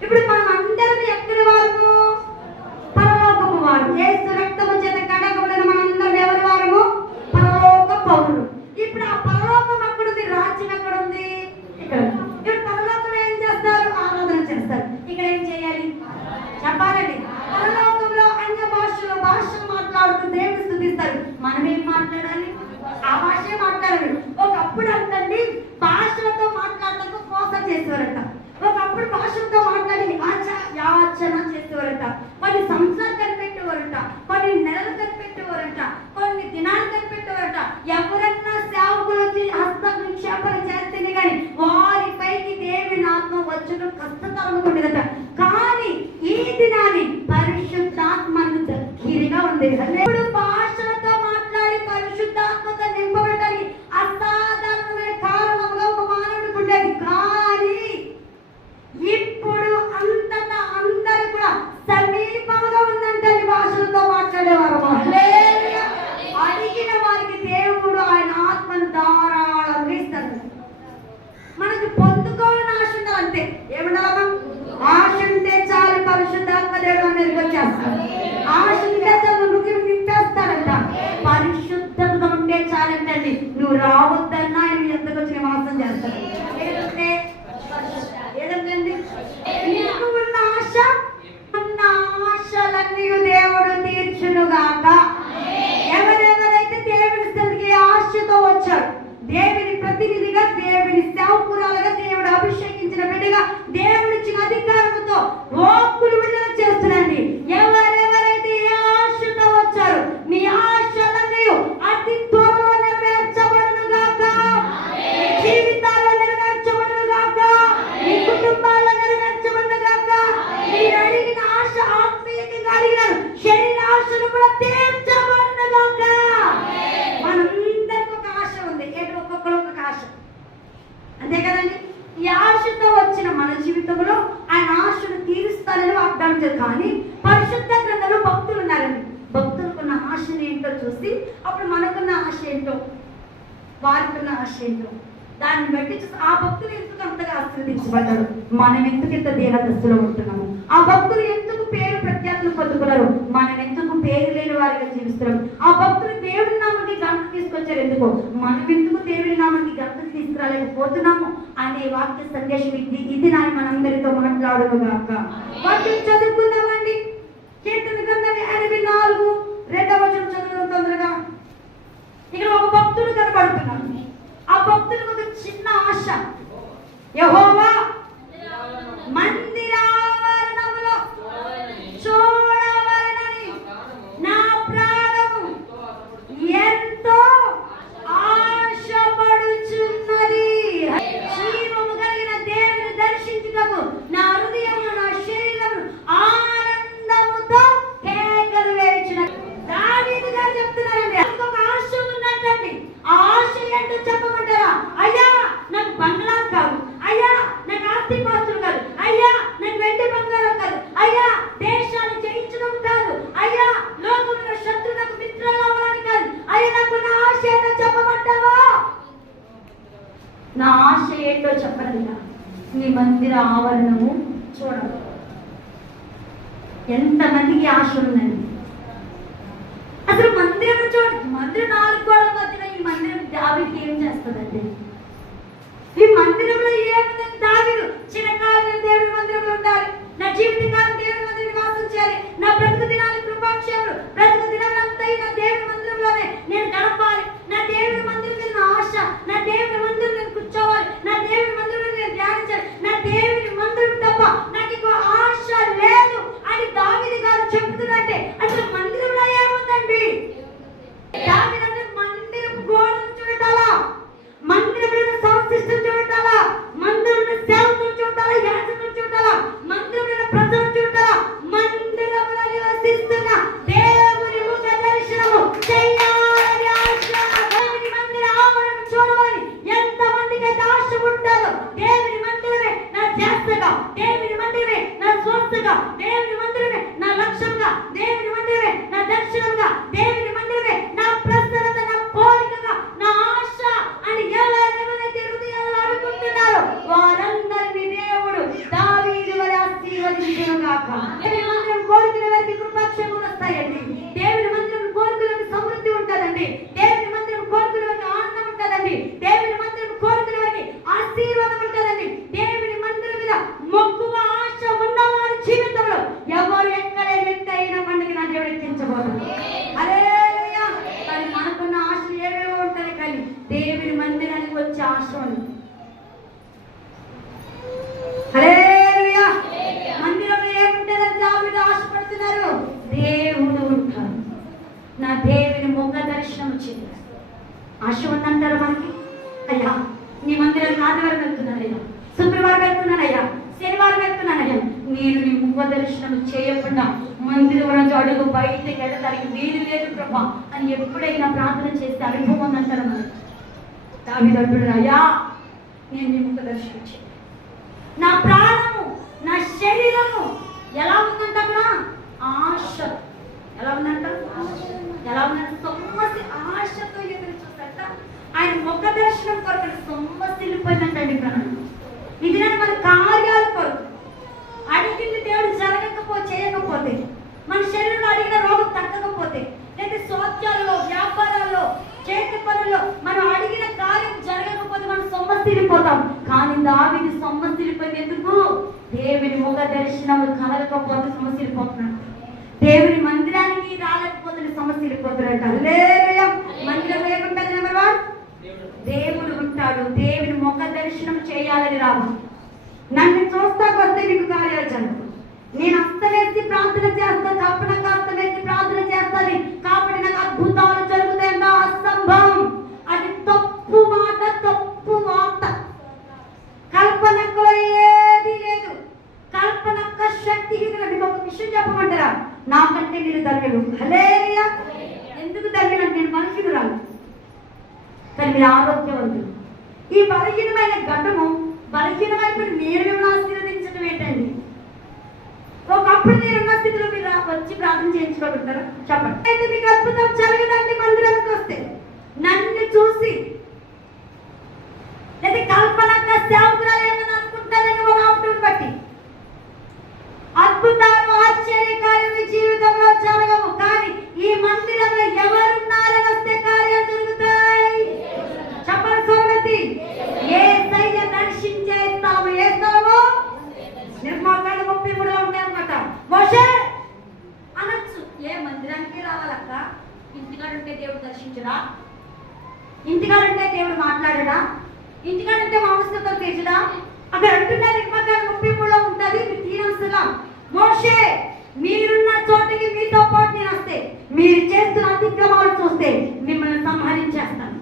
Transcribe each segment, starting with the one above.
E prepara déjale. జీవితంలో ఆయన ఆశను తీరుస్తారని వాగ్దానం చేశారు. కానీ పరిశుద్ధ గ్రంథంలో భక్తులు ఉన్నారని భక్తులకున్న ఆశను ఏంటో చూసి అప్పుడు మనకున్న ఆశ ఏంటో వారికున్న ఆశ ఏంటో దాన్ని బట్టి ఆ భక్తులు ఎందుకు అంతగా ఆశీర్వదించబడ్డారు? మనం ఎందుకు ఇంత దీనదశలో ఉంటున్నాము? ఆ భక్తులు ఎందుకు పేరు ప్రఖ్యాతులు పొందుకున్నారు? మనం ఎందుకు పేరు లేని వారిగా జీవిస్తున్నాం? ఆ భక్తులు దేవుడు చేశారు ఎందుకో మనం ఎందుకు దేవుని నామాన్ని గంటలు తీసుకురాలేకపోతున్నాము? అనే వాక్య సందేశం ఇది ఇది నాయ మనందరితో మాట్లాడదు కాక వాక్యం చదువుకుందామండి. కీర్తన గ్రంథం ఎనభై నాలుగు రెండవ వచనం చదువుదాం తొందరగా. ఇక్కడ ఒక భక్తుడు కనపడుతున్నాను ఆ భక్తుడికి ఒక చిన్న ఆశ. యహోవా మందిరావరణ వాటికి ఏం చేస్తుందండి? ఈ మందిరంలో ఏముందని దావిదు చిరకాలం దేవుడి మందిరంలో ఉండాలి? నా జీవితకాలం దేవుడి మందిరం వాసం చేయాలి? నా బ్రతుకు దినాలు కృపాక్షేములు బ్రతుకు దినాలంతా నా దేవుడి మందిరంలోనే నేను గడపాలి. నా దేవుడి మందిరం మీద ఆశ నా దేవుడి で నీ మందిరానికి ఆదివారం వెళ్తున్నానయ్యా శుక్రవారం వెళ్తున్నానయ్యా శనివారం వెళ్తున్నానయ్యా నేను నీ ముఖ దర్శనం చేయకుండా మందిరం నుంచి అడుగు బయటకు వెళ్ళడానికి వీలు లేదు ప్రభా అని ఎప్పుడైనా ప్రార్థన చేస్తే అనుభవం అంటారు మనం. దావిదప్పుడు అయ్యా నేను నీ ముఖ దర్శనం చేయను. నా ప్రాణము నా శరీరము ఎలా ఉందంట ఆశ. ఎలా ఉందంట? ఎలా ఉందంటే? సొమ్మసి ముఖ దర్శనం కొరకు సొమ్మసిల్లిపోయిందంటండి ప్రాణం. ఇది నేను మన కార్యాల కొరకు. అడిగింది దేవుడు జరగకపోతే చేయకపోతే మన శరీరంలో అడిగిన రోగం తగ్గకపోతే లేదా సోత్యాలలో వ్యాపారాల్లో చేతి పనుల్లో మనం అడిగిన కార్యం జరగకపోతే మనం సొమ్మసిల్లిపోతాం. కానీ దావిని సొమ్మసిల్లిపోయింది ఎందుకు? దేవుని ముఖ దర్శనం కలగకపోతే సొమ్మసిల్లిపోతున్నాడు దేవుని మందిరానికి రాలేకపోతే సమస్యలిపోతున్నాడు హల్లెలూయా! మందిరం లేకుంటే నెంబర్ వన్? దేవుడు ఉంటాడు. దేవుని ముఖ దర్శనం చేయాలని రావు నన్ను చూస్తా వస్తే నీకు కార్యాలు జరగవు. నేను అస్తవేసి ప్రార్థన చేస్తా తప్పనక అస్తవేసి ప్రార్థన చేస్తాను. కాబట్టి నాకు అద్భుతాలు జరుగుతాయంట అసంభవం. అది తప్పు మాట తప్పు వార్త. కల్పనకులో ఏది లేదు. కల్పనక్క శక్తిహీనులు మీకు ఒక విషయం చెప్పమంటారా? నాకంటే మీరు ధన్యులు. హలేరియా ఎందుకు ధన్యులు? నేను మనుషులు రాను. కానీ మీరు ఆరోగ్యవంతులు ఈ బలహీనమైన గడ్డము బలహీనమైన నేను మిమ్మల్ని ఆశీర్వదించడం ఏంటండి? ఒకప్పుడు మీరు ఉన్న స్థితిలో మీరు వచ్చి ప్రార్థన చేయించుకోగలుగుతారా? చెప్పండి. అయితే మీకు అద్భుతం జరగదండి మందిరానికి వస్తే నన్ను చూసి లేదా కల్పనక్క సేవకురాలు ఏమని అనుకుంటారని ఒక ఆఫ్టర్ బట్టి అద్భుతాలు ఆశ్చర్యకార్యము జీవితంలో జరగవు కానీ ఈ మందిరంలో ఎవరున్నారని వస్తే కార్యాలు జరుగుతాయి చెప్పండి సోమతి ఏ సైన్య దర్శించే స్థలము ఏ స్థలము నిర్మాకాండ ముప్పై మూడులో ఉంటాయి అనమాట మోషే అనొచ్చు ఏ మందిరానికి రావాలక్క ఇంటికాడ ఉంటే దేవుడు ఇంటికాడంటే ఇంటికాడ ఉంటే దేవుడు మాట్లాడడా ఇంటికాడ ఉంటే మాంసతో తీర్చడా అక్కడ అంటున్నారు నిర్మాకాండ ముప్పై మూడులో ఉంటుంది? మీరు తీరవసరం మోషే మీరున్న చోటికి మీతో పాటు నేను వస్తే మీరు చేస్తున్న అతిక్రమాలు చూస్తే మిమ్మల్ని సంహరించేస్తాను.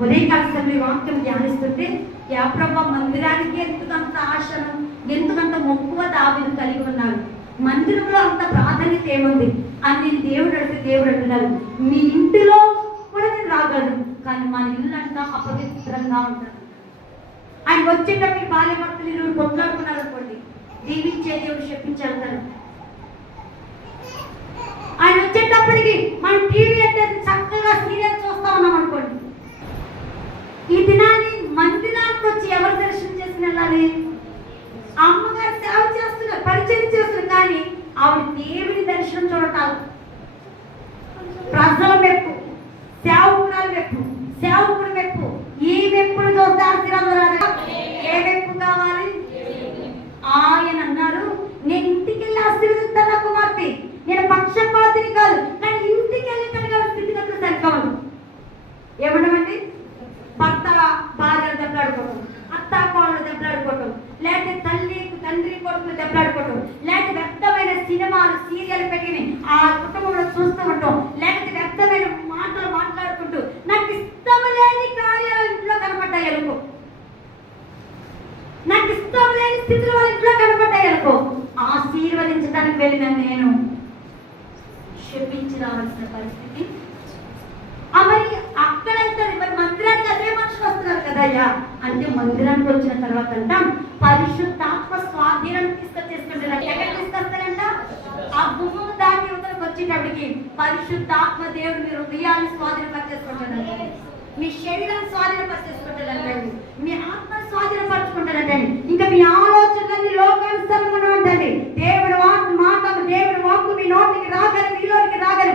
ఉదయకాల సమయంలో వాక్యం ధ్యానిస్తుంటే యాప్రభ మందిరానికి ఎందుకంత ఆశను ఎందుకంత మక్కువ దావిని కలిగి ఉన్నారు మందిరంలో అంత ప్రాధాన్యత ఏముంది? అని నేను దేవుడు అడిగితే దేవుడు అంటున్నారు మీ ఇంటిలో కూడా నేను రాగలను కానీ మన ఇల్లు అంతా అపవిత్రంగా ఉంటాను ఆయన వచ్చేటప్పుడు భార్య భర్తలు ఇరువురు కొట్లాడుకున్నారు అనుకోండి దీవించే దేవుడు చెప్పించేళ్తారు ఆయన వచ్చేటప్పటికి మనం టీవీ అంటే చక్కగా సీరియల్ చూస్తా ఉన్నాం అనుకోండి. ఈ దినాన్ని మందిరానికి వచ్చి ఎవరు దర్శనం చేసి వెళ్ళాలి? అమ్మగారు సేవ చేస్తున్నారు పరిచయం ఆవిడ దేవుని దర్శనం చూడటాలు? ప్రజల మెప్పు సేవకురాలు మెప్పు సేవకుడు మెప్పు. ఈ మెప్పును చూస్తే ఏ మెప్పు కావాలి? ఆయన అన్నారు నేను ఇంటికి వెళ్ళి ఆశీర్వదిస్తాను నా కుమార్తె. నేను పక్షపాతిని కాదు కానీ ఇంటికి వెళ్ళి తనగా స్థితిగతులు సరికావాలి ఏమన్నా భర్త భార్య దెబ్బలాడుకోవటం అత్త కోడలు దెబ్బలాడుకోవటం లేకపోతే తల్లి తండ్రి కొడుకులు దెబ్బలాడుకోవటం లేకపోతే వ్యర్థమైన సినిమాలు సీరియల్ పెట్టి ఆ కుటుంబంలో చూస్తూ ఉంటాం లేకపోతే వ్యర్థమైన మాటలు మాట్లాడుకుంటూ నాకు ఇష్టం లేని కార్యాలు ఇంట్లో కనపడ్డాయి అనుకో నాకు ఇష్టం లేని స్థితిలో వాళ్ళ ఇంట్లో కనపడ్డాయి అనుకో ఆశీర్వదించడానికి వెళ్ళిన నేను క్షమించి రావాల్సిన పరిస్థితి ఆ మరి అక్కడ వెళ్తారు మరి మందిరానికి అదే మనుషులు వస్తున్నారు అంటే మందిరానికి వచ్చిన తర్వాత అంట పరిశుద్ధాత్మ స్వాధీనం తీసుకొచ్చేసుకుంటారు. ఎక్కడ తీసుకొస్తారంట? ఆ గుమ్మం దాని ఉత్తరకు వచ్చేటప్పటికి పరిశుద్ధాత్మ దేవుడు మీ హృదయాన్ని స్వాధీనపరిచేసుకుంటారు మీ శరీరాన్ని స్వాధీనపరిచేసుకుంటారంటండి మీ ఆత్మ స్వాధీనపరచుకుంటారంటండి ఇంకా మీ ఆలోచనలన్నీ లోకానుసరంగా ఉండండి దేవుడు వాక్ మాట దేవుడు వాక్కు మీ నోటికి రాగలి మీలోనికి రాగలి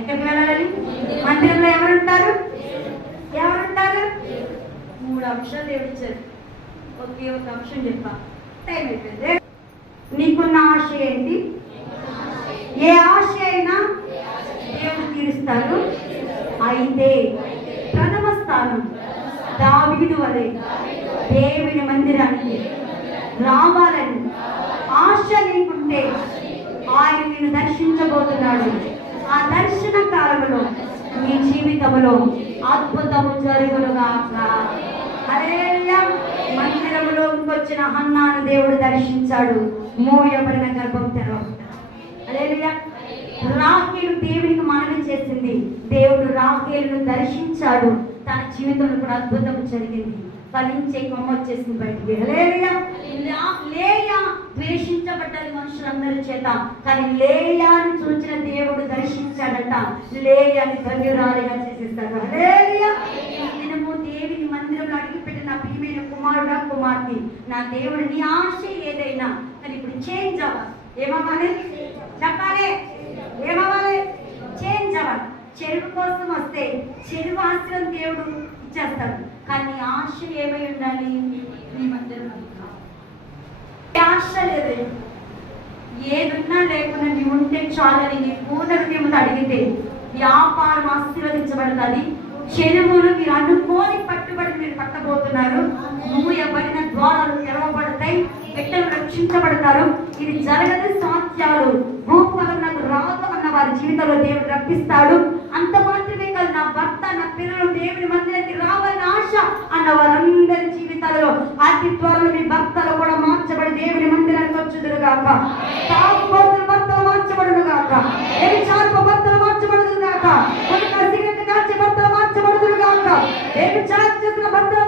ఎక్కడికి వెళ్ళాలి? మందిరంలో ఎవరుంటారు? ఎవరుంటారు? మూడు అంశాలు ఏమిచ్చారు? ఒకే ఒక అంశం చెప్పా. టైం అయిపోయింది. నీకున్న ఆశ ఏంటి? ఏ ఆశ అయినా దేవుడు తీరుస్తాడు. అయితే ప్రథమ స్థానం దావీదు వలె దేవుని మందిరానికి రావాలని ఆశ నీకుంటే ఆయన నిన్ను దర్శించబోతున్నాడు. ఆ దర్శన కాలంలో మీ జీవితంలో అద్భుతము జరుగునుగాక హల్లెలూయా. మందిరంలోకి వచ్చిన హన్నాను దేవుడు దర్శించాడు. మూయబడిన గర్భం తెరవ హల్లెలూయా. రాహేలు దేవునికి మనవి చేసింది. దేవుడు రాహేలును దర్శించాడు. తన జీవితంలో కూడా అద్భుతం జరిగింది. ఫలించే కొమ్మ వచ్చేసింది బయటికి. లేయా ద్వేషించబడ్డది మనుషులందరి చేత. కానీ లేయాని చూచిన దేవుడు దర్శించాడట. లేయాని ధన్యురాలిగా చేసేస్తాడు. దినము దేవుని మందిరంలో అడిగిపెట్టిన నా ప్రియమైన కుమారుడా కుమార్తె నా దేవుడు నీ ఆశ ఏదైనా. కానీ ఇప్పుడు చేంజ్ అవ్వాలి. ఏమవ్వాలి? చెప్పాలి? ఏమవ్వాలి? చేంజ్ అవ్వాలి. చెరువు కోసం వస్తే చెరువు ఆశ్రయం దేవుడు ఇచ్చేస్తాడు. కానీ ఆశ ఏమై ఉండాలి? మేమందరం ఆశ లేదు. ఏదున్నా లేకుండా నీవు ఉంటే చాలని నీ పూర్ణ హృదయంతో అడిగితే వ్యాపారం ఆశీర్వదించబడుతుంది. చెరువులు మీరు అనుకోని పట్టుబడి మీరు పట్టబోతున్నారు. మూయబడిన ద్వారాలు తెరవబడతాయి బిడ్డలు రక్షించబడతారు. ఇది జరగని సాధ్యాలు భూఫలం నాకు రాదు అన్న వారి జీవితంలో దేవుడు రప్పిస్తాడు. అంత మాత్రమే నేను దేవుని మందిరానికి రావాలని ఆశ అన్న వారందరి జీవితాలలో అతి త్వరలో మీ భర్తలు కూడా మార్చబడి దేవుని మందిరానికి వచ్చుదురు గాక. తాగుబోతులు భర్తలు మార్చబడును గాక. వ్యభిచారపు భర్తలు మార్చబడును గాక. సిగరెట్ కాల్చే భర్తలు మార్చబడుదురు గాక. వ్యభిచారం చేసిన భర్తలు